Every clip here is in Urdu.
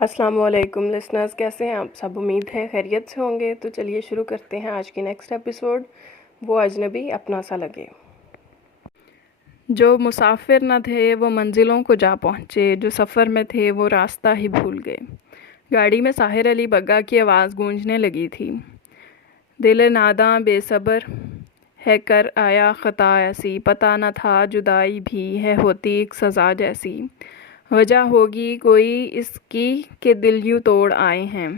السلام علیکم لسنرز، کیسے ہیں آپ سب؟ امید ہے خیریت سے ہوں گے۔ تو چلیے شروع کرتے ہیں آج کی نیکسٹ ایپیسوڈ، وہ اجنبی اپنا سا لگے۔ جو مسافر نہ تھے وہ منزلوں کو جا پہنچے، جو سفر میں تھے وہ راستہ ہی بھول گئے۔ گاڑی میں ساحر علی بگا کی آواز گونجنے لگی تھی۔ دل ناداں بے صبر ہے کر آیا خطا ایسی، پتہ نہ تھا جدائی بھی ہے ہوتی ایک سزا جیسی۔ وجہ ہوگی کوئی اس کی کہ دل یوں توڑ آئے ہیں،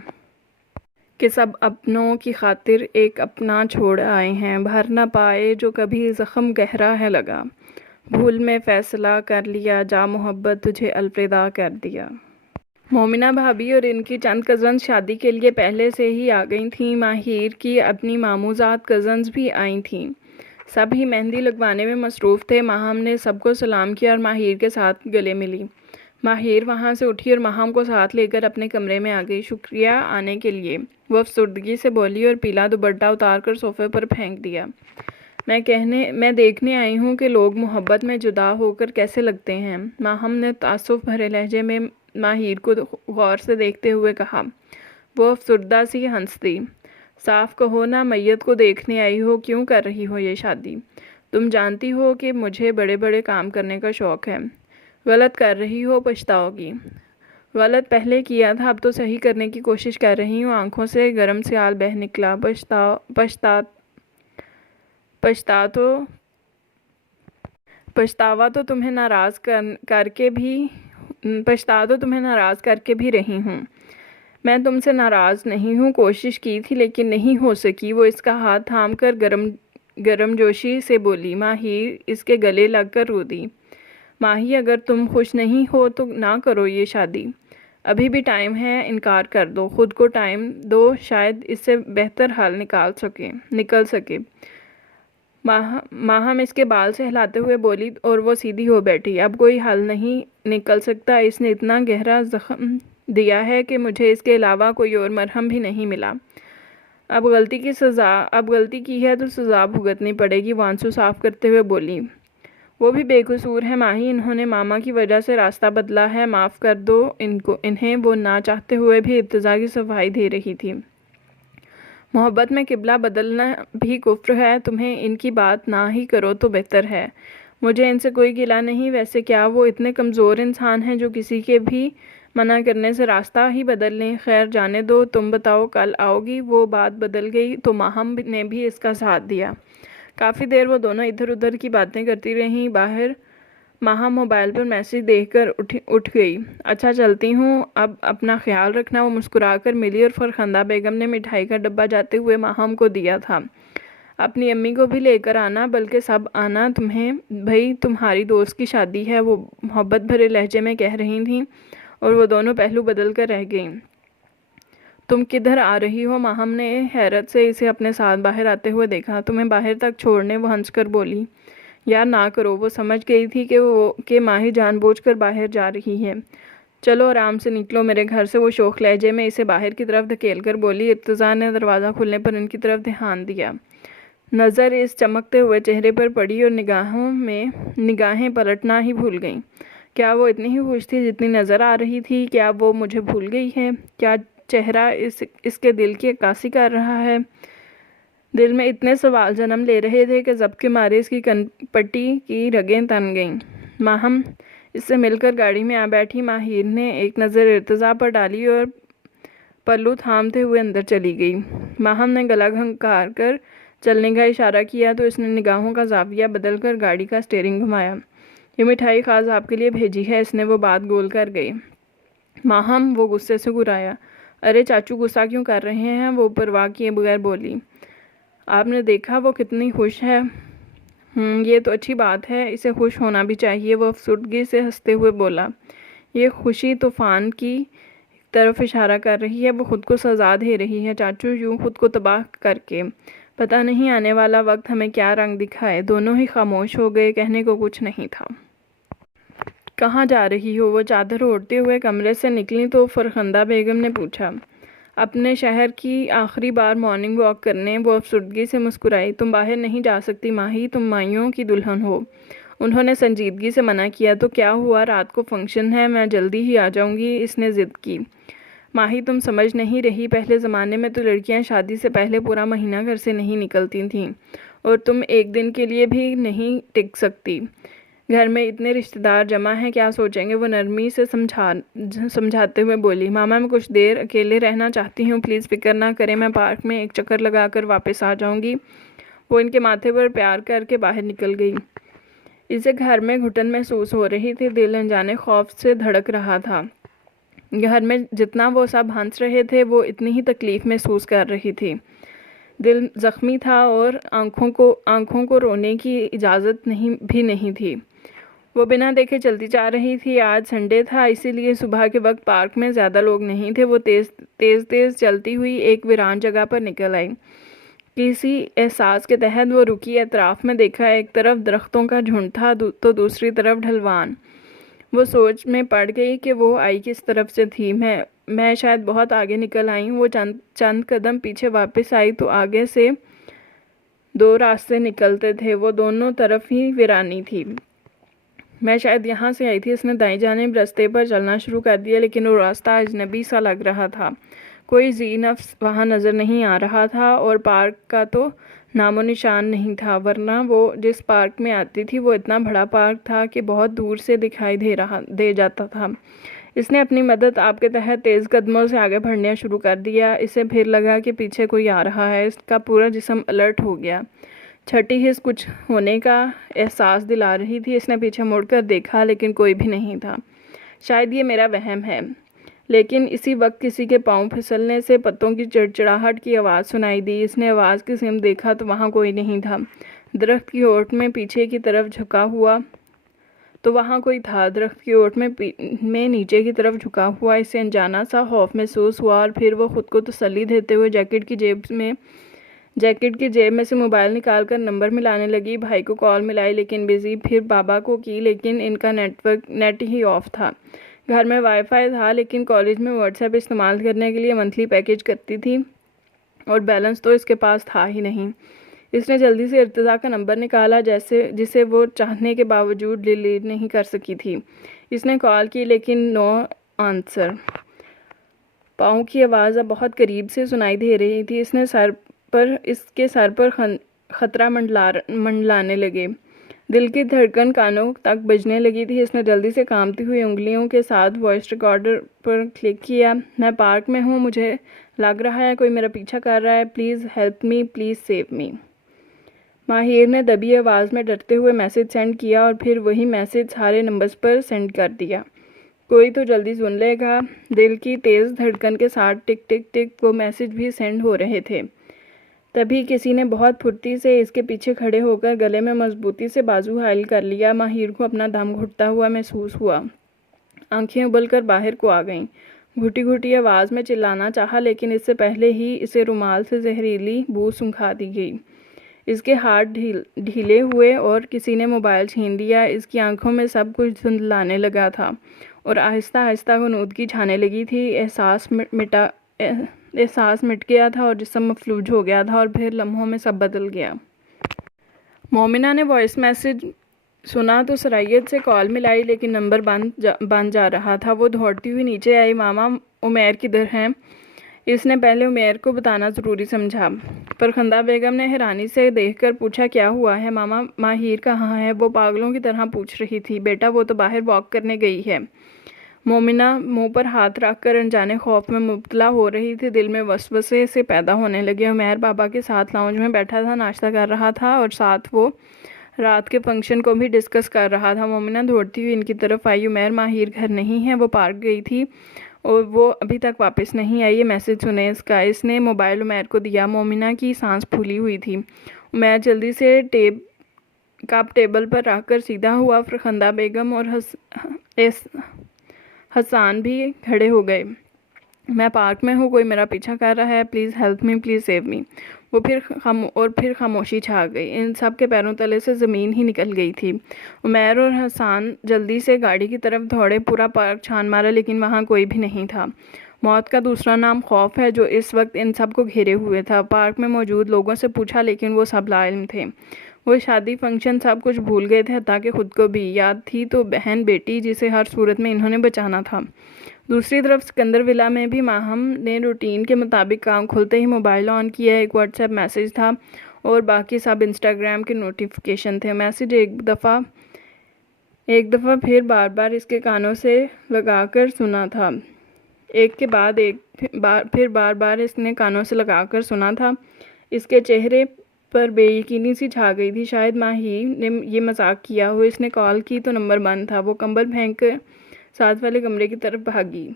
کہ سب اپنوں کی خاطر ایک اپنا چھوڑ آئے ہیں۔ بھر نہ پائے جو کبھی زخم گہرا ہے لگا، بھول میں فیصلہ کر لیا جا محبت تجھے الوداع کر دیا۔ مومنہ بھابھی اور ان کی چند کزنز شادی کے لیے پہلے سے ہی آ گئی تھیں۔ ماہر کی اپنی ماموزاد کزنز بھی آئی تھیں۔ سب ہی مہندی لگوانے میں مصروف تھے۔ ماہم نے سب کو سلام کیا اور ماہر کے ساتھ گلے ملی۔ ماہر وہاں سے اٹھی اور ماہم کو ساتھ لے کر اپنے کمرے میں آ گئی۔ شکریہ آنے کے لیے، وہ افسردگی سے بولی اور پیلا دوپٹہ اتار کر صوفے پر پھینک دیا۔ میں دیکھنے آئی ہوں کہ لوگ محبت میں جدا ہو کر کیسے لگتے ہیں۔ ماہم نے تعصب بھرے لہجے میں ماہر کو غور سے دیکھتے ہوئے کہا۔ وہ افسردہ سی ہنس دی۔ صاف کہو نا، میت کو دیکھنے آئی ہو، کیوں کر رہی ہو یہ شادی؟ تم جانتی ہو کہ مجھے بڑے بڑے کام کرنے کا شوق ہے۔ غلط کر رہی ہو، پچھتاؤ گی۔ غلط پہلے کیا تھا، اب تو صحیح کرنے کی کوشش کر رہی ہوں۔ آنکھوں سے گرم سیال بہہ نکلا۔ پچھتاوا تو تمہیں ناراض کر کے بھی رہی ہوں۔ میں تم سے ناراض نہیں ہوں، کوشش کی تھی لیکن نہیں ہو سکی۔ وہ اس کا ہاتھ تھام کر گرم جوشی سے بولی۔ ماہر اس کے گلے لگ کر رو دی۔ ماہی، اگر تم خوش نہیں ہو تو نہ کرو یہ شادی، ابھی بھی ٹائم ہے، انکار کر دو، خود کو ٹائم دو، شاید اس سے بہتر حل نکل سکے۔ ماہم اس کے بال سہلاتے ہوئے بولی اور وہ سیدھی ہو بیٹھی۔ اب کوئی حل نہیں نکل سکتا، اس نے اتنا گہرا زخم دیا ہے کہ مجھے اس کے علاوہ کوئی اور مرہم بھی نہیں ملا۔ اب غلطی کی ہے تو سزا بھگتنی پڑے گی، وہ آنسو صاف کرتے ہوئے بولی۔ وہ بھی بے قصور ہے ماہی، انہوں نے ماما کی وجہ سے راستہ بدلا ہے، معاف کر دو انہیں۔ وہ نہ چاہتے ہوئے بھی ارتضیٰ کی صفائی دے رہی تھی۔ محبت میں قبلہ بدلنا بھی کفر ہے، تمہیں ان کی بات نہ ہی کرو تو بہتر ہے۔ مجھے ان سے کوئی گلہ نہیں، ویسے کیا وہ اتنے کمزور انسان ہیں جو کسی کے بھی منع کرنے سے راستہ ہی بدل لیں؟ خیر جانے دو، تم بتاؤ کل آؤ گی؟ وہ بات بدل گئی تو ماہم نے بھی اس کا ساتھ دیا۔ کافی دیر وہ دونوں ادھر ادھر کی باتیں کرتی رہیں۔ باہر ماہم موبائل پر میسج دیکھ کر اٹھ گئی۔ اچھا چلتی ہوں، اب اپنا خیال رکھنا۔ وہ مسکرا کر ملی اور فرخندہ بیگم نے مٹھائی کا ڈبہ جاتے ہوئے ماہم کو دیا تھا۔ اپنی امی کو بھی لے کر آنا، بلکہ سب آنا، بھئی تمہاری دوست کی شادی ہے، وہ محبت بھرے لہجے میں کہہ رہی تھیں اور وہ دونوں پہلو بدل کر رہ گئیں۔ تم کدھر آ رہی ہو؟ ماہم نے حیرت سے اسے اپنے ساتھ باہر آتے ہوئے دیکھا۔ تمہیں باہر تک چھوڑنے، وہ ہنس کر بولی۔ یار نہ کرو، وہ سمجھ گئی تھی کہ ماہی جان بوجھ کر باہر جا رہی ہے۔ چلو آرام سے نکلو میرے گھر سے، وہ شوخ لہجے میں اسے باہر کی طرف دھکیل کر بولی۔ ارتضیٰ نے دروازہ کھلنے پر ان کی طرف دھیان دیا۔ نظر اس چمکتے ہوئے چہرے پر پڑی اور نگاہیں پلٹنا ہی بھول گئیں۔ کیا وہ اتنی ہی خوش تھی جتنی نظر آ رہی تھی؟ کیا وہ مجھے بھول گئی ہے؟ کیا چہرہ اس کے دل کی عکاسی کر رہا ہے؟ دل میں اتنے سوال جنم لے رہے تھے کہ ضبط کے مارے اس کی کن پٹی کی رگیں تن گئیں۔ ماہم اس سے مل کر گاڑی میں آ بیٹھی۔ ماہر نے ایک نظر ارتضیٰ پر ڈالی اور پلو تھامتے ہوئے اندر چلی گئی۔ ماہم نے گلا گھنکار کر چلنے کا اشارہ کیا تو اس نے نگاہوں کا زاویہ بدل کر گاڑی کا اسٹیئرنگ گھمایا۔ یہ مٹھائی خاص آپ کے لیے بھیجی ہے، اس نے وہ بات گول کر گئی۔ ماہم، وہ غصے سے گھرایا۔ ارے چاچو غصہ کیوں کر رہے ہیں؟ وہ پرواہ کیے بغیر بولی۔ آپ نے دیکھا وہ کتنی خوش ہے؟ یہ تو اچھی بات ہے، اسے خوش ہونا بھی چاہیے، وہ افسردگی سے ہنستے ہوئے بولا۔ یہ خوشی طوفان کی طرف اشارہ کر رہی ہے، وہ خود کو سزا دے رہی ہے چاچو، یوں خود کو تباہ کر کے۔ پتہ نہیں آنے والا وقت ہمیں کیا رنگ دکھائے۔ دونوں ہی خاموش ہو گئے، کہنے کو کچھ نہیں تھا۔ کہاں جا رہی ہو؟ وہ چادر اوڑھتے ہوئے کمرے سے نکلی تو فرخندہ بیگم نے پوچھا۔ اپنے شہر کی آخری بار مارننگ واک کرنے، وہ افسردگی سے مسکرائی۔ تم باہر نہیں جا سکتی ماہی، تم مائیوں کی دلہن ہو انہوں نے سنجیدگی سے منع کیا۔ تو کیا ہوا، رات کو فنکشن ہے، میں جلدی ہی آ جاؤں گی، اس نے ضد کی۔ ماہی تم سمجھ نہیں رہی، پہلے زمانے میں تو لڑکیاں شادی سے پہلے پورا مہینہ گھر سے نہیں نکلتی تھیں، اور تم ایک دن کے لیے بھی نہیں ٹک سکتی۔ گھر میں اتنے رشتہ دار جمع ہیں، کیا سوچیں گے، وہ نرمی سے سمجھاتے ہوئے بولی۔ ماما میں کچھ دیر اکیلے رہنا چاہتی ہوں، پلیز فکر نہ کریں، میں پارک میں ایک چکر لگا کر واپس آ جاؤں گی۔ وہ ان کے ماتھے پر پیار کر کے باہر نکل گئی۔ اسے گھر میں گھٹن محسوس ہو رہی تھی، دل انجانے خوف سے دھڑک رہا تھا۔ گھر میں جتنا وہ سب ہنس رہے تھے، وہ اتنی ہی تکلیف محسوس کر رہی تھی۔ دل زخمی تھا اور آنکھوں کو رونے کی اجازت بھی نہیں تھی۔ وہ بنا دیکھے چلتی جا رہی تھی۔ آج سنڈے تھا، اسی لیے صبح کے وقت پارک میں زیادہ لوگ نہیں تھے۔ وہ تیز چلتی ہوئی ایک ویران جگہ پر نکل آئی۔ کسی احساس کے تحت وہ رکی، اطراف میں دیکھا، ایک طرف درختوں کا جھنڈ تھا تو دوسری طرف ڈھلوان۔ وہ سوچ میں پڑ گئی کہ وہ آئی کس طرف سے تھی۔ میں شاید بہت آگے نکل آئی ہوں۔ وہ چند قدم پیچھے واپس آئی تو آگے سے دو راستے نکلتے تھے، وہ دونوں طرف ہی ویرانی تھی۔ میں شاید یہاں سے آئی تھی۔ اس نے دائیں جانب راستے پر چلنا شروع کر دیا، لیکن وہ راستہ اجنبی سا لگ رہا تھا۔ کوئی ذی نفس وہاں نظر نہیں آ رہا تھا، اور پارک کا تو نام و نشان نہیں تھا، ورنہ وہ جس پارک میں آتی تھی وہ اتنا بڑا پارک تھا کہ بہت دور سے دکھائی دے جاتا تھا۔ اس نے اپنی مدد آپ کے تحت تیز قدموں سے آگے بڑھنا شروع کر دیا۔ اسے پھر لگا کہ پیچھے کوئی آ رہا ہے۔ اس کا پورا جسم الرٹ ہو گیا۔ چھٹی حس کچھ ہونے کا احساس دلا رہی تھی۔ اس نے پیچھے مڑ کر دیکھا، لیکن کوئی بھی نہیں تھا۔ شاید یہ میرا وہم ہے، لیکن اسی وقت کسی کے پاؤں پھسلنے سے پتوں کی چڑچڑاہٹ کی آواز سنائی دی۔ اس نے آواز کی سمت دیکھا تو وہاں کوئی نہیں تھا۔ درخت کی اوٹ میں پیچھے کی طرف جھکا ہوا تو وہاں کوئی تھا۔ درخت کی اوٹ میں نیچے کی طرف جھکا ہوا۔ اسے انجانا سا خوف محسوس ہوا، اور پھر وہ خود کو تسلی دیتے ہوئے جیکٹ کی جیب میں سے موبائل نکال کر نمبر ملانے لگی۔ بھائی کو کال ملائی لیکن بزی، پھر بابا کو کی لیکن ان کا نیٹ ہی آف تھا۔ گھر میں وائی فائی تھا، لیکن کالج میں واٹس ایپ استعمال کرنے کے لیے منتھلی پیکج کرتی تھی، اور بیلنس تو اس کے پاس تھا ہی نہیں۔ اس نے جلدی سے ارتضیٰ کا نمبر نکالا، جسے وہ چاہنے کے باوجود ڈیلیٹ نہیں کر سکی تھی۔ اس نے کال کی لیکن نو آنسر۔ پاؤں کی آواز اب بہت قریب سے سنائی دے رہی تھی۔ اس کے سر پر خطرہ منڈلانے لگے۔ دل کی دھڑکن کانوں تک بجنے لگی تھی۔ اس نے جلدی سے کانپتی ہوئی انگلیوں کے ساتھ وائس ریکارڈر پر کلک کیا۔ میں پارک میں ہوں، مجھے لگ رہا ہے کوئی میرا پیچھا کر رہا ہے، please help me, please save me. ماہر نے دبی آواز میں ڈرتے ہوئے میسج سینڈ کیا، اور پھر وہی میسج سارے نمبرز پر سینڈ کر دیا۔ کوئی تو جلدی سن لے گا۔ دل کی تیز دھڑکن کے ساتھ ٹک ٹک ٹک وہ میسج بھی سینڈ ہو رہے تھے۔ تبھی کسی نے بہت پھرتی سے اس کے پیچھے کھڑے ہو کر گلے میں مضبوطی سے بازو حائل کر لیا۔ ماہر کو اپنا دم گھٹتا ہوا محسوس ہوا۔ آنکھیں ابل کر باہر کو آ گئیں۔ گھٹی گھٹی آواز میں چلانا چاہا، لیکن اس سے پہلے ہی اسے رومال سے زہریلی بو سنکھا دی گئی۔ اس کے ہاتھ ڈھیلے ہوئے اور کسی نے موبائل چھین لیا۔ اس کی آنکھوں میں سب کچھ دھندلانے لگا تھا، اور آہستہ آہستہ غنودگی چھانے لگی تھی۔ احساس مٹ گیا تھا اور جسم مفلوج ہو گیا تھا، اور پھر لمحوں میں سب بدل گیا۔ مومنہ نے وائس میسج سنا تو سرائیت سے کال ملائی، لیکن نمبر بند جا رہا تھا۔ وہ دوڑتی ہوئی نیچے آئی۔ ماما، عمیر کدھر ہیں؟ اس نے پہلے عمیر کو بتانا ضروری سمجھا۔ فرخندہ بیگم نے حیرانی سے دیکھ کر پوچھا، کیا ہوا ہے ماما؟ ماہر کہاں ہے؟ وہ پاگلوں کی طرح پوچھ رہی تھی۔ بیٹا وہ تو باہر واک کرنے گئی ہے۔ مومنہ منہ پر ہاتھ رکھ کر انجانے خوف میں مبتلا ہو رہی تھی۔ دل میں وسوسے سے پیدا ہونے لگے۔ عمیر بابا کے ساتھ لاؤنج میں بیٹھا تھا، ناشتہ کر رہا تھا، اور ساتھ وہ رات کے فنکشن کو بھی ڈسکس کر رہا تھا۔ مومنہ دوڑتی ہوئی ان کی طرف آئی۔ عمیر، ماہر گھر نہیں ہے، وہ پارک گئی تھی اور وہ ابھی تک واپس نہیں آئی۔ یہ میسج سنیں اس کا۔ اس نے موبائل عمیر کو دیا۔ مومنہ کی سانس پھولی ہوئی تھی۔ عمیر جلدی سے کپ ٹیبل پر رکھ کر سیدھا ہوا۔ فرخندہ بیگم اور حسان بھی کھڑے ہو گئے۔ میں پارک میں ہوں، کوئی میرا پیچھا کر رہا ہے، please help me, please save me. پھر خاموشی چھا گئی۔ ان سب کے پیروں تلے سے زمین ہی نکل گئی تھی۔ عمیر اور حسان جلدی سے گاڑی کی طرف دوڑے، پورا پارک چھان مارا، لیکن وہاں کوئی بھی نہیں تھا۔ موت کا دوسرا نام خوف ہے، جو اس وقت ان سب کو گھیرے ہوئے تھا۔ پارک میں موجود لوگوں سے پوچھا، لیکن وہ سب لا علم تھے۔ وہ شادی فنکشن سب کچھ بھول گئے تھے، حتیٰ کہ خود کو بھی۔ یاد تھی تو بہن بیٹی جسے ہر صورت میں انہوں نے بچانا تھا۔ دوسری طرف سکندر ولا میں بھی ماہم نے روٹین کے مطابق کام کھلتے ہی موبائل آن کیا۔ ایک واٹس ایپ میسج تھا اور باقی سب انسٹاگرام کے نوٹیفیکیشن تھے۔ میسج ایک دفعہ پھر بار بار اس کے کانوں سے لگا کر سنا تھا۔ ایک کے بعد ایک پھر بار بار اس نے کانوں سے لگا کر سنا تھا۔ اس کے چہرے پر بے یقینی سی چھا گئی تھی۔ شاید ماہی نے یہ مذاق کیا ہو۔ اس نے کال کی تو نمبر بند تھا۔ وہ کمبل پھینک کر ساتھ والے کمرے کی طرف بھاگی۔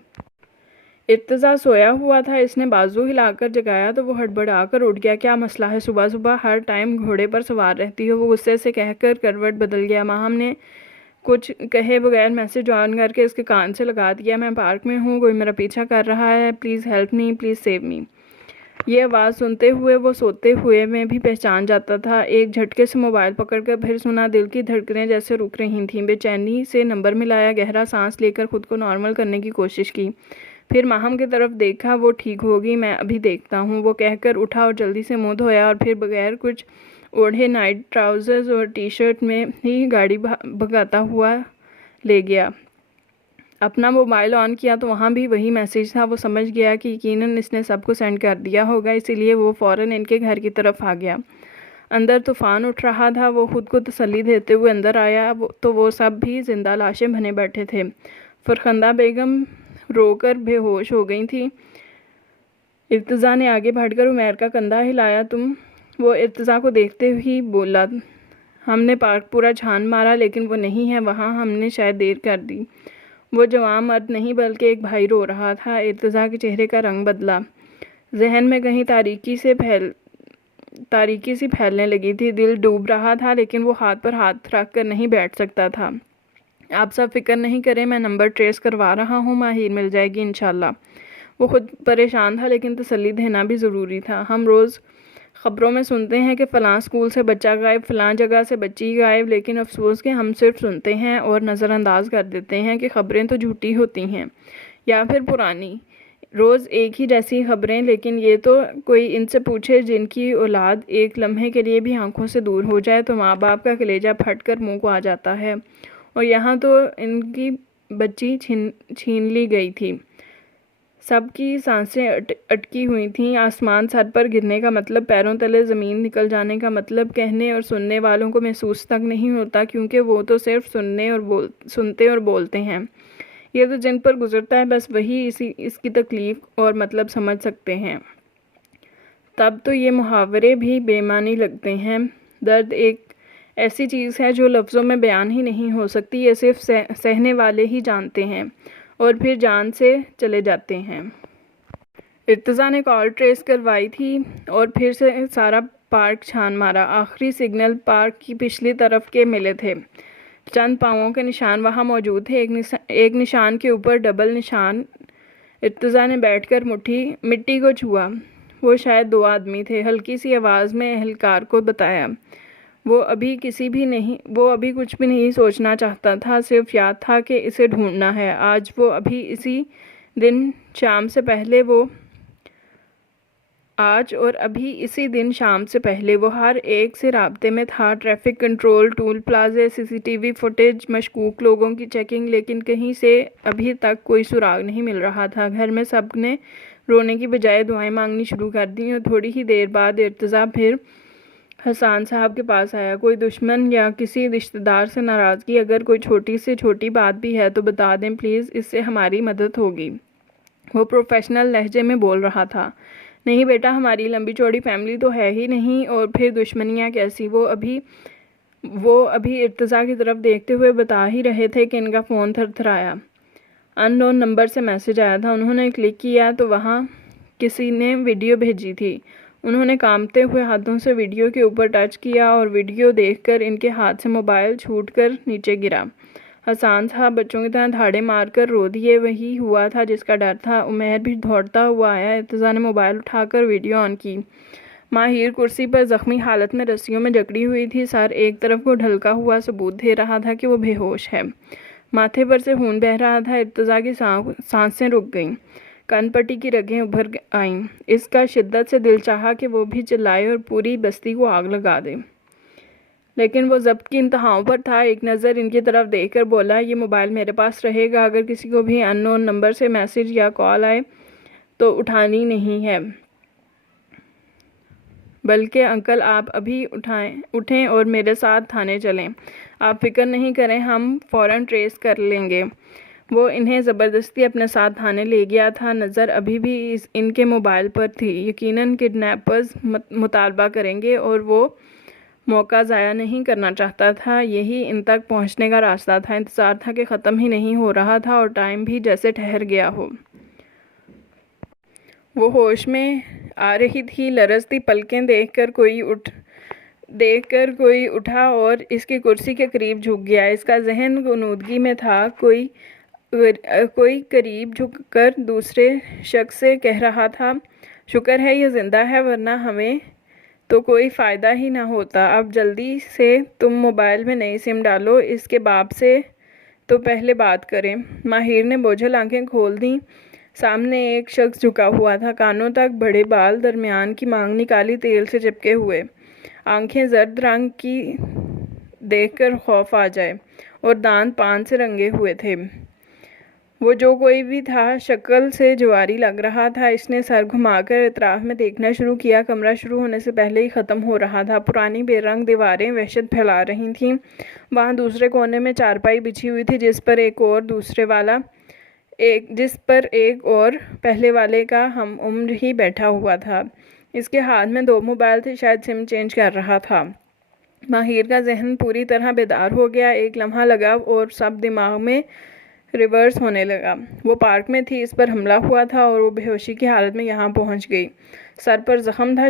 ارتضیٰ سویا ہوا تھا۔ اس نے بازو ہلا کر جگایا تو وہ ہڑبڑا کر اٹھ گیا۔ کیا مسئلہ ہے؟ صبح صبح ہر ٹائم گھوڑے پر سوار رہتی ہو؟ وہ غصے سے کہہ کر کروٹ بدل گیا۔ ماہم نے کچھ کہے بغیر میسج آن کر کے اس کے کان سے لگا دیا۔ میں پارک میں ہوں، کوئی میرا پیچھا کر رہا ہے، please help me, please save me. یہ آواز سنتے ہوئے وہ سوتے ہوئے میں بھی پہچان جاتا تھا۔ ایک جھٹکے سے موبائل پکڑ کر پھر سنا۔ دل کی دھڑکنیں جیسے رک رہی تھیں۔ بے چینی سے نمبر ملایا، گہرا سانس لے کر خود کو نارمل کرنے کی کوشش کی۔ پھر ماہم کی طرف دیکھا۔ وہ ٹھیک ہوگی، میں ابھی دیکھتا ہوں، وہ کہہ کر اٹھا اور جلدی سے منہ دھویا اور پھر بغیر کچھ اوڑھے نائٹ ٹراؤزرز اور ٹی شرٹ میں ہی گاڑی بھگاتا ہوا لے گیا۔ اپنا موبائل آن کیا تو وہاں بھی وہی میسج تھا۔ وہ سمجھ گیا کہ یقیناً اس نے سب کو سینڈ کر دیا ہوگا، اسی لیے وہ فوراً ان کے گھر کی طرف آ گیا۔ اندر طوفان اٹھ رہا تھا۔ وہ خود کو تسلی دیتے ہوئے اندر آیا تو وہ سب بھی زندہ لاشیں بنے بیٹھے تھے۔ فرخندہ بیگم رو کر بے ہوش ہو گئی تھی۔ ارتضیٰ نے آگے بڑھ کر عمیر کا کندھا ہلایا۔ وہ ارتضیٰ کو دیکھتے ہی بولا، ہم نے پارک پورا چھان مارا لیکن وہ نہیں ہے وہاں، ہم نے شاید دیر کر دی۔ وہ جوان مرد نہیں بلکہ ایک بھائی رو رہا تھا۔ ارتضیٰ کے چہرے کا رنگ بدلا۔ ذہن میں کہیں تاریکی سی پھیلنے لگی تھی۔ دل ڈوب رہا تھا لیکن وہ ہاتھ پر ہاتھ رکھ کر نہیں بیٹھ سکتا تھا۔ آپ سب فکر نہیں کریں، میں نمبر ٹریس کروا رہا ہوں، ماہر مل جائے گی انشاءاللہ۔ وہ خود پریشان تھا لیکن تسلی دینا بھی ضروری تھا۔ ہم روز خبروں میں سنتے ہیں کہ فلاں اسکول سے بچہ غائب، فلاں جگہ سے بچی غائب، لیکن افسوس کہ ہم صرف سنتے ہیں اور نظر انداز کر دیتے ہیں کہ خبریں تو جھوٹی ہوتی ہیں یا پھر پرانی، روز ایک ہی جیسی خبریں۔ لیکن یہ تو کوئی ان سے پوچھے جن کی اولاد ایک لمحے کے لیے بھی آنکھوں سے دور ہو جائے تو ماں باپ کا کلیجہ پھٹ کر منہ کو آ جاتا ہے، اور یہاں تو ان کی بچی چھین لی گئی تھی۔ سب کی سانسیں اٹکی ہوئی تھیں۔ آسمان سر پر گرنے کا مطلب، پیروں تلے زمین نکل جانے کا مطلب کہنے اور سننے والوں کو محسوس تک نہیں ہوتا، کیونکہ وہ تو صرف سنتے اور بولتے ہیں۔ یہ تو جن پر گزرتا ہے بس وہی اس کی تکلیف اور مطلب سمجھ سکتے ہیں۔ تب تو یہ محاورے بھی بے معنی لگتے ہیں۔ درد ایک ایسی چیز ہے جو لفظوں میں بیان ہی نہیں ہو سکتی، یہ صرف سہنے والے ہی جانتے ہیں اور پھر جان سے چلے جاتے ہیں۔ ارتضیٰ نے کال ٹریس کروائی تھی اور پھر سے سارا پارک چھان مارا۔ آخری سگنل پارک کی پچھلی طرف کے ملے تھے۔ چند پاؤں کے نشان وہاں موجود تھے، ایک نشان کے اوپر ڈبل نشان۔ ارتضیٰ نے بیٹھ کر مٹی کو چھوا۔ وہ شاید 2 آدمی تھے۔ ہلکی سی آواز میں اہلکار کو بتایا۔ وہ ابھی کچھ بھی نہیں سوچنا چاہتا تھا، صرف یاد تھا کہ اسے ڈھونڈنا ہے۔ آج اور ابھی اسی دن شام سے پہلے وہ ہر ایک سے رابطے میں تھا۔ ٹریفک کنٹرول، ٹول پلازے، سی سی ٹی وی فوٹیج، مشکوک لوگوں کی چیکنگ، لیکن کہیں سے ابھی تک کوئی سراغ نہیں مل رہا تھا۔ گھر میں سب نے رونے کی بجائے دعائیں مانگنی شروع کر دیں اور تھوڑی ہی دیر بعد ارتضیٰ پھر حسان صاحب کے پاس آیا۔ کوئی دشمن یا کسی رشتہ دار سے ناراضگی، اگر کوئی چھوٹی سے چھوٹی بات بھی ہے تو بتا دیں پلیز، اس سے ہماری مدد ہوگی۔ وہ پروفیشنل لہجے میں بول رہا تھا۔ نہیں بیٹا، ہماری لمبی چوڑی فیملی تو ہے ہی نہیں، اور پھر دشمنیاں کیسی؟ وہ ابھی ارتضیٰ کی طرف دیکھتے ہوئے بتا ہی رہے تھے کہ ان کا فون تھر تھرایا۔ ان نون نمبر سے میسج آیا تھا۔ انہوں نے کلک کیا تو وہاں کسی نے ویڈیو بھیجی تھی۔ انہوں نے کانپتے ہوئے ہاتھوں سے ویڈیو کے اوپر ٹچ کیا اور ویڈیو دیکھ کر ان کے ہاتھ سے موبائل چھوٹ کر نیچے گرا۔ حسان صاحب بچوں کی طرح دھاڑے مار کر رو دیے۔ وہی ہوا تھا جس کا ڈر تھا۔ عمیر بھی دوڑتا ہوا آیا۔ ارتضیٰ نے موبائل اٹھا کر ویڈیو آن کی۔ ماہر کرسی پر زخمی حالت میں رسیوں میں جکڑی ہوئی تھی۔ سر ایک طرف کو ڈھلکا ہوا ثبوت دے رہا تھا کہ وہ بے ہوش ہے۔ ماتھے پر سے خون بہہ رہا تھا۔ ارتضیٰ کی سانسیں رک گئیں، کن پٹی کی رگیں ابھر آئیں۔ اس کا شدت سے دل چاہا کہ وہ بھی چلائے اور پوری بستی کو آگ لگا دے۔ لیکن وہ ضبط کی انتہاؤں پر تھا۔ ایک نظر ان کی طرف دیکھ کر بولا، یہ موبائل میرے پاس رہے گا، اگر کسی کو بھی ان نون نمبر سے میسج یا کال آئے تو اٹھانی نہیں ہے، بلکہ انکل آپ ابھی اٹھیں اور میرے ساتھ تھانے چلیں۔ آپ فکر نہیں کریں، ہم فوراً ٹریس کر لیں گے۔ وہ انہیں زبردستی اپنے ساتھ تھانے لے گیا تھا۔ نظر ابھی بھی ان کے موبائل پر تھی۔ یقیناً کڈنیپرز مطالبہ کریں گے اور وہ موقع ضائع نہیں کرنا چاہتا تھا۔ یہی ان تک پہنچنے کا راستہ تھا۔ انتظار تھا کہ ختم ہی نہیں ہو رہا تھا اور ٹائم بھی جیسے ٹھہر گیا ہو۔ وہ ہوش میں آ رہی تھی، لرزتی پلکیں دیکھ کر کوئی اٹھا اور اس کی کرسی کے قریب جھک گیا۔ اس کا ذہن غنودگی میں تھا۔ کوئی قریب جھک کر دوسرے شخص سے کہہ رہا تھا، شکر ہے یہ زندہ ہے، ورنہ ہمیں تو کوئی فائدہ ہی نہ ہوتا۔ اب جلدی سے تم موبائل میں نئی سم ڈالو، اس کے باپ سے تو پہلے بات کریں۔ ماہر نے بوجھل آنکھیں کھول دیں۔ سامنے ایک شخص جھکا ہوا تھا، کانوں تک بڑے بال، درمیان کی مانگنی کالی تیل سے چپکے ہوئے، آنکھیں زرد رنگ کی دیکھ کر خوف آ جائے، اور دانت پان سے رنگے ہوئے تھے۔ وہ جو کوئی بھی تھا شکل سے جواری لگ رہا تھا۔ اس نے سر گھما کر اطراف میں دیکھنا شروع کیا۔ کمرہ شروع ہونے سے پہلے ہی ختم ہو رہا تھا۔ پرانی بے رنگ دیواریں وحشت پھیلا رہی تھیں۔ وہاں دوسرے کونے میں چارپائی بچھی ہوئی تھی، جس پر ایک اور پہلے والے کا ہم عمر ہی بیٹھا ہوا تھا۔ اس کے ہاتھ میں 2 موبائل تھے، شاید سم چینج کر رہا تھا۔ ماہر کا ذہن پوری طرح بیدار ہو گیا۔ ایک لمحہ لگا اور سب دماغ میں ریورس ہونے لگا۔ وہ پارک میں تھی، اس پر حملہ ہوا تھا اور وہ بے ہوشی کی حالت میں یہاں پہنچ گئی۔ سر پر زخم تھا،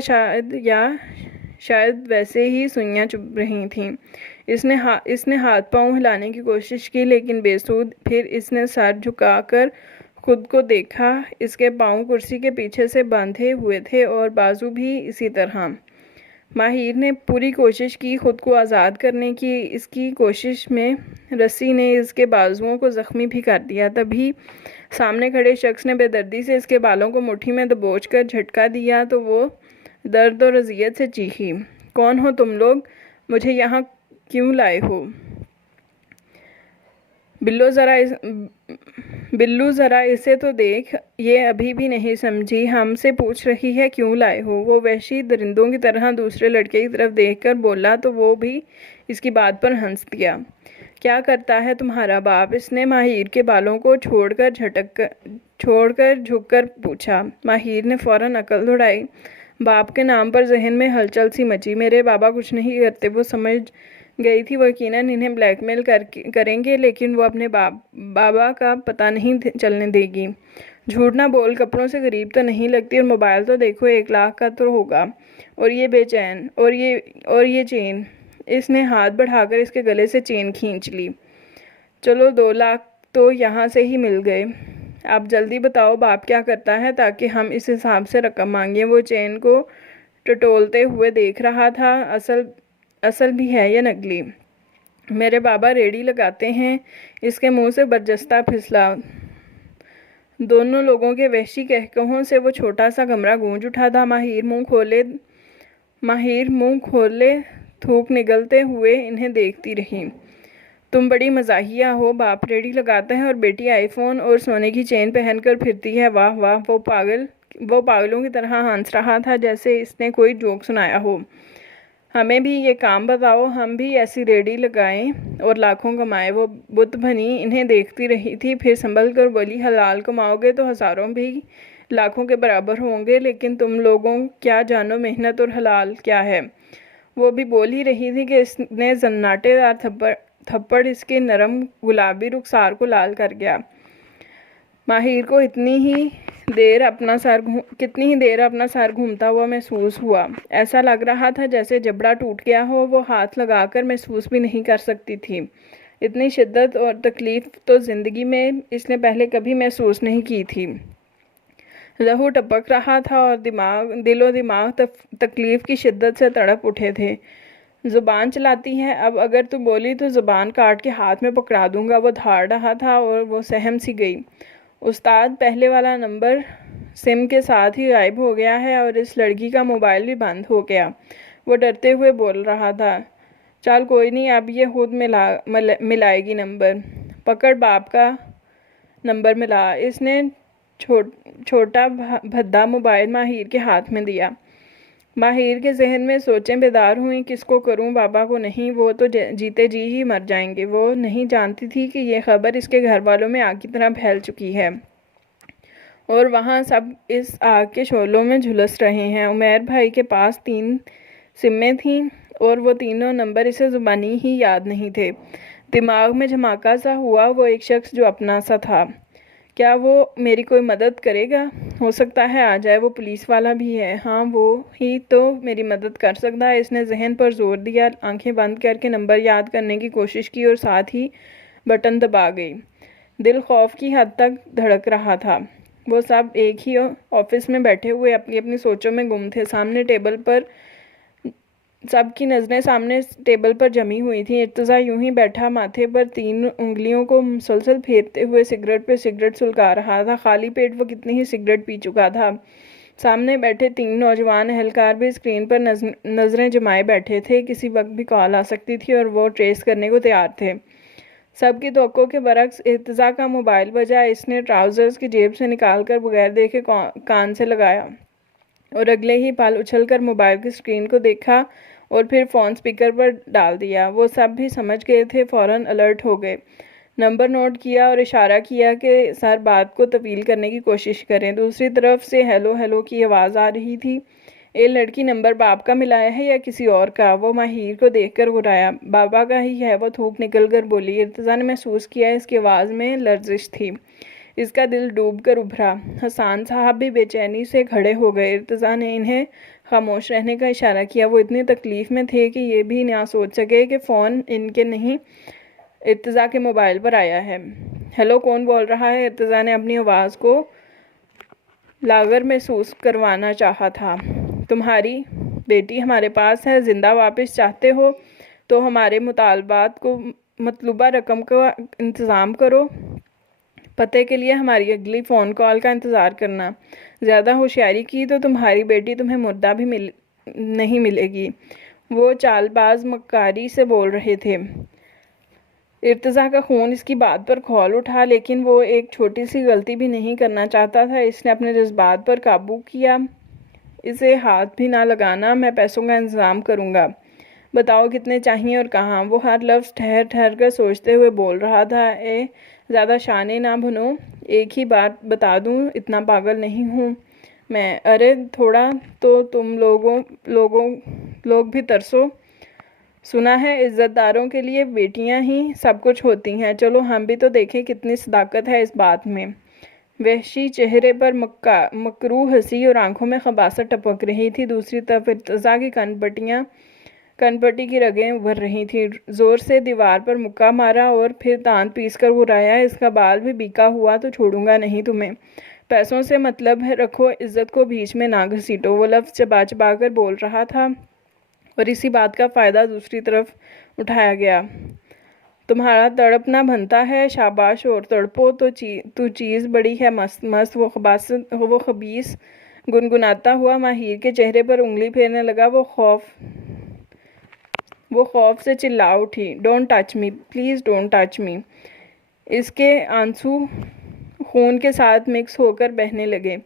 شاید ویسے ہی سوئیاں چبھ رہی تھیں۔ اس نے ہاتھ پاؤں ہلانے کی کوشش کی، لیکن بے سود۔ پھر اس نے سر جھکا کر خود کو دیکھا۔ اس کے پاؤں کرسی کے پیچھے سے باندھے ہوئے تھے اور بازو بھی اسی طرح۔ ماہر نے پوری کوشش کی خود کو آزاد کرنے کی۔ اس کی کوشش میں رسی نے اس کے بازوؤں کو زخمی بھی کر دیا۔ تبھی سامنے کھڑے شخص نے بے دردی سے اس کے بالوں کو مٹھی میں دبوچ کر جھٹکا دیا تو وہ درد اور اذیت سے چیخی، کون ہو تم لوگ؟ مجھے یہاں کیوں لائے ہو؟ بلو ذرا اسے تو دیکھ، یہ ابھی بھی نہیں سمجھی، ہم سے پوچھ رہی ہے کیوں لائے ہو؟ وہ وحشی درندوں کی طرح دوسرے لڑکے کی طرف دیکھ کر بولا تو وہ بھی اس کی بات پر ہنس دیا۔ کیا کرتا ہے تمہارا باپ؟ اس نے ماہر کے بالوں کو چھوڑ کر جھک کر پوچھا۔ ماہر نے فوراً عقل دوڑائی۔ باپ کے نام پر ذہن میں ہلچل سی مچی۔ میرے بابا کچھ نہیں کرتے۔ وہ سمجھ گئی تھی وہ یقیناً انہیں بلیک میل کریں گے، لیکن وہ اپنے بابا کا پتہ نہیں چلنے دے گی۔ جھوٹ نہ بول، کپڑوں سے غریب تو نہیں لگتی، اور موبائل تو دیکھو 1 لاکھ کا تو ہوگا، اور یہ چین۔ اس نے ہاتھ بڑھا کر اس کے گلے سے چین کھینچ لی۔ چلو 2 لاکھ تو یہاں سے ہی مل گئے۔ اب جلدی بتاؤ باپ کیا کرتا ہے تاکہ ہم اس حساب سے رقم مانگیں۔ وہ چین کو ٹٹولتے ہوئے دیکھ رہا تھا، اصل بھی ہے یا نکلی؟ میرے بابا ریڑھی لگاتے ہیں، اس کے منہ سے برجستہ پھسلا۔ دونوں لوگوں کے وحشی قہقہوں سے وہ چھوٹا سا کمرہ گونج اٹھا تھا۔ ماہر منہ کھولے تھوک نگلتے ہوئے انہیں دیکھتی رہی۔ تم بڑی مزاحیہ ہو، باپ ریڑھی لگاتا ہے اور بیٹی آئی فون اور سونے کی چین پہن کر پھرتی ہے، واہ واہ۔ وہ پاگلوں کی طرح ہنس رہا تھا، جیسے اس نے کوئی جوک سنایا ہو۔ ہمیں بھی یہ کام بتاؤ، ہم بھی ایسی ریڑھی لگائیں اور لاکھوں کمائیں۔ وہ بت بنی انہیں دیکھتی رہی تھی، پھر سنبھل کر بولی، حلال کماؤ گے تو ہزاروں بھی لاکھوں کے برابر ہوں گے، لیکن تم لوگوں کیا جانو محنت اور حلال کیا ہے؟ وہ بھی بول ہی رہی تھی کہ اس نے زناٹے دار تھپڑ اس کے نرم گلابی رخسار کو لال کر گیا۔ ماہر کو کتنی ہی دیر اپنا سر گھومتا ہوا محسوس ہوا۔ ایسا لگ رہا تھا جیسے جبڑا ٹوٹ گیا ہو۔ وہ ہاتھ لگا کر محسوس بھی نہیں کر سکتی تھی۔ اتنی شدت اور تکلیف تو زندگی میں اس نے پہلے کبھی محسوس نہیں کی تھی۔ لہو ٹپک رہا تھا اور دل و دماغ تکلیف کی شدت سے تڑپ اٹھے تھے۔ زبان چلاتی ہے، اب اگر تو بولی تو زبان کاٹ کے ہاتھ میں پکڑا دوں گا۔ وہ دھاڑ رہا تھا اور وہ سہم سی گئی۔ استاد، پہلے والا نمبر سم کے ساتھ ہی غائب ہو گیا ہے اور اس لڑکی کا موبائل بھی بند ہو گیا۔ وہ ڈرتے ہوئے بول رہا تھا۔ چل کوئی نہیں، اب یہ خود ملائے گی نمبر۔ پکڑ باپ کا نمبر ملا۔ اس نے چھوٹا بھدا موبائل ماہر کے ہاتھ میں دیا۔ ماہر کے ذہن میں سوچیں بیدار ہوئیں، کس کو کروں؟ بابا کو نہیں، وہ تو جیتے جی ہی مر جائیں گے۔ وہ نہیں جانتی تھی کہ یہ خبر اس کے گھر والوں میں آگ کی طرح پھیل چکی ہے اور وہاں سب اس آگ کے شعلوں میں جھلس رہے ہیں۔ عمیر بھائی کے پاس 3 سمیں تھیں اور وہ تینوں نمبر اسے زبانی ہی یاد نہیں تھے۔ دماغ میں جھماکا سا ہوا، وہ ایک شخص جو اپنا سا تھا، کیا وہ میری کوئی مدد کرے گا؟ ہو سکتا ہے آ جائے، وہ پولیس والا بھی ہے۔ ہاں وہ ہی تو میری مدد کر سکتا ہے۔ اس نے ذہن پر زور دیا، آنکھیں بند کر کے نمبر یاد کرنے کی کوشش کی اور ساتھ ہی بٹن دبا گئی۔ دل خوف کی حد تک دھڑک رہا تھا۔ وہ سب ایک ہی آفس میں بیٹھے ہوئے اپنی اپنی سوچوں میں گم تھے۔ سب کی نظریں سامنے ٹیبل پر جمی ہوئی تھیں۔ ارتضیٰ یوں ہی بیٹھا ماتھے پر 3 انگلیوں کو مسلسل پھیرتے ہوئے سگریٹ پہ سگریٹ سلگا رہا تھا۔ خالی پیٹ وہ کتنی ہی سگریٹ پی چکا تھا۔ سامنے بیٹھے 3 نوجوان اہلکار بھی اسکرین پر نظریں جمائے بیٹھے تھے۔ کسی وقت بھی کال آ سکتی تھی اور وہ ٹریس کرنے کو تیار تھے۔ سب کی توقع کے برعکس ارتضیٰ کا موبائل بجا۔ اس نے ٹراؤزرز کی جیب سے نکال کر بغیر دیکھے کان سے لگایا اور اگلے ہی پل اچھل کر موبائل کی اسکرین کو دیکھا اور پھر فون سپیکر پر ڈال دیا۔ وہ سب بھی سمجھ گئے تھے، فوراً الرٹ ہو گئے۔ نمبر نوٹ کیا اور اشارہ کیا کہ سر بات کو طویل کرنے کی کوشش کریں۔ دوسری طرف سے ہیلو ہیلو کی آواز آ رہی تھی۔ اے لڑکی، نمبر باپ کا ملایا ہے یا کسی اور کا؟ وہ ماہر کو دیکھ کر گھرایا۔ بابا کا ہی ہے، وہ تھوک نکل کر بولی۔ ارتضیٰ نے محسوس کیا اس کی آواز میں لرزش تھی۔ اس کا دل ڈوب کر ابھرا۔ حسان صاحب بھی بے چینی سے کھڑے ہو گئے۔ ارتضیٰ نے انہیں خاموش رہنے کا اشارہ کیا۔ وہ اتنی تکلیف میں تھے کہ یہ بھی نہ سوچ سکے کہ فون ان کے نہیں ارتضیٰ کے موبائل پر آیا ہے۔ ہیلو، کون بول رہا ہے؟ ارتضیٰ نے اپنی آواز کو لاغر محسوس کروانا چاہا تھا۔ تمہاری بیٹی ہمارے پاس ہے، زندہ واپس چاہتے ہو تو ہمارے مطالبات کو مطلوبہ رقم کا انتظام کرو۔ پتے کے لیے ہماری اگلی فون کال کا انتظار کرنا۔ زیادہ ہوشیاری کی تو تمہاری بیٹی تمہیں مردہ بھی نہیں ملے گی۔ وہ چال باز مکاری سے بول رہے تھے۔ ارتضیٰ کا خون اس کی بات پر کھول اٹھا، لیکن وہ ایک چھوٹی سی غلطی بھی نہیں کرنا چاہتا تھا۔ اس نے اپنے جذبات پر قابو کیا۔ اسے ہاتھ بھی نہ لگانا، میں پیسوں کا انتظام کروں گا۔ بتاؤ کتنے چاہیے اور کہاں؟ وہ ہر لفظ ٹھہر ٹھہر کر سوچتے ہوئے بول رہا تھا۔ اے زیادہ شانے نہ بنو، ایک ہی بات بتا دوں، اتنا پاگل نہیں ہوں میں۔ ارے تھوڑا تو تم لوگ بھی ترسو۔ سنا ہے عزت داروں کے لیے بیٹیاں ہی سب کچھ ہوتی ہیں۔ چلو ہم بھی تو دیکھیں کتنی صداقت ہے اس بات میں۔ وحشی چہرے پر مکروہ ہنسی اور آنکھوں میں خباثت ٹپک رہی تھی۔ دوسری طرف ارتضیٰ کی کن پٹی کی رگیں ابھر رہی تھیں۔ زور سے دیوار پر مکہ مارا اور پھر دانت پیس کر گھرایا۔ اس کا بال بھی بیکا ہوا تو چھوڑوں گا نہیں تمہیں۔ پیسوں سے مطلب رکھو، عزت کو بیچ میں نہ گھسیٹو۔ وہ لفظ چبا چبا کر بول رہا تھا اور اسی بات کا فائدہ دوسری طرف اٹھایا گیا۔ تمہارا تڑپنا بنتا ہے، شاباش، اور تڑپو تو چیز بڑی ہے مست مست۔ وہ خبیث گنگناتا ہوا ماہر کے چہرے پر انگلی پھیرنے لگا۔ وہ خوف سے چلا اٹھی۔ Don't touch me, please don't touch me. اس کے آنسو خون کے ساتھ مکس ہو کر بہنے لگے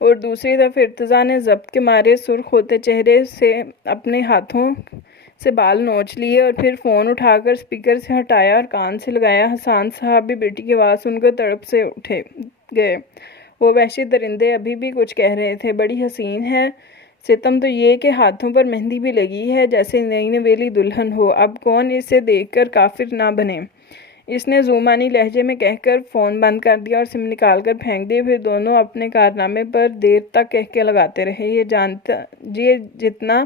اور دوسری طرف ارتضیٰ نے ضبط کے مارے سرخ ہوتے چہرے سے اپنے ہاتھوں سے بال نوچ لیے اور پھر فون اٹھا کر اسپیکر سے ہٹایا اور کان سے لگایا۔ حسان صاحب بھی بیٹی کی آواز سن کر تڑپ سے اٹھے گئے۔ وہ وحشی درندے ابھی بھی کچھ کہہ رہے تھے۔ بڑی حسین ہے، ستم تو یہ کہ ہاتھوں پر مہندی بھی لگی ہے جیسے نئی نویلی دلہن ہو۔ اب کون اسے دیکھ کر کافر نہ بنے۔ اس نے زومانی لہجے میں کہہ کر فون بند کر دیا اور سم نکال کر پھینک دی۔ پھر دونوں اپنے کارنامے پر دیر تک کہکے لگاتے رہے۔ یہ جتنا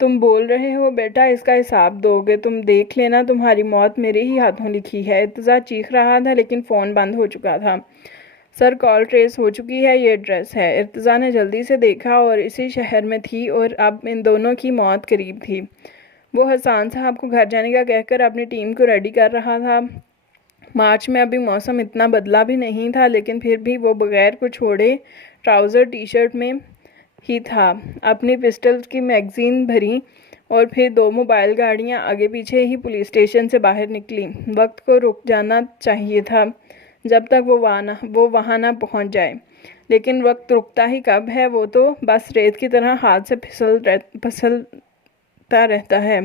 تم بول رہے ہو بیٹا، اس کا حساب دو گے۔ تم دیکھ لینا، تمہاری موت میرے ہی ہاتھوں لکھی ہے۔ ارتضیٰ چیخ رہا تھا لیکن فون بند ہو چکا تھا۔ سر کال ٹریس ہو چکی ہے، یہ ایڈریس ہے۔ ارتضیٰ نے جلدی سے دیکھا اور اسی شہر میں تھی اور اب ان دونوں کی موت قریب تھی۔ وہ حسان صاحب کو گھر جانے کا کہہ کر اپنی ٹیم کو ریڈی کر رہا تھا۔ مارچ میں ابھی موسم اتنا بدلا بھی نہیں تھا، لیکن پھر بھی وہ بغیر کچھ چھوڑے ٹراؤزر ٹی شرٹ میں ہی تھا۔ اپنی پسٹل کی میگزین بھری اور پھر 2 موبائل گاڑیاں آگے پیچھے ہی پولیس اسٹیشن سے باہر نکلیں۔ وقت کو رک جانا چاہیے تھا جب تک وہ وہاں نہ پہنچ جائے، لیکن وقت رکتا ہی کب ہے؟ وہ تو بس ریت کی طرح ہاتھ سے پھسلتا رہتا ہے۔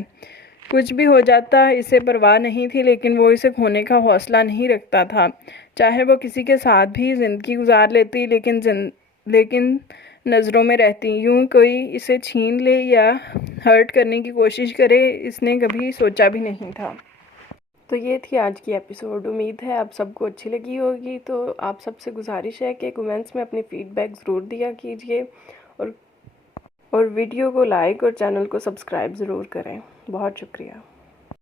کچھ بھی ہو جاتا اسے پرواہ نہیں تھی، لیکن وہ اسے کھونے کا حوصلہ نہیں رکھتا تھا۔ چاہے وہ کسی کے ساتھ بھی زندگی گزار لیتی، لیکن نظروں میں رہتی۔ یوں کوئی اسے چھین لے یا ہرٹ کرنے کی کوشش کرے، اس نے کبھی سوچا بھی نہیں تھا۔ تو یہ تھی آج کی ایپیسوڈ۔ امید ہے آپ سب کو اچھی لگی ہوگی۔ تو آپ سب سے گزارش ہے کہ کومنٹس میں اپنی فیڈ بیک ضرور دیا کیجیے، اور ویڈیو کو لائک اور چینل کو سبسکرائب ضرور کریں۔ بہت شکریہ۔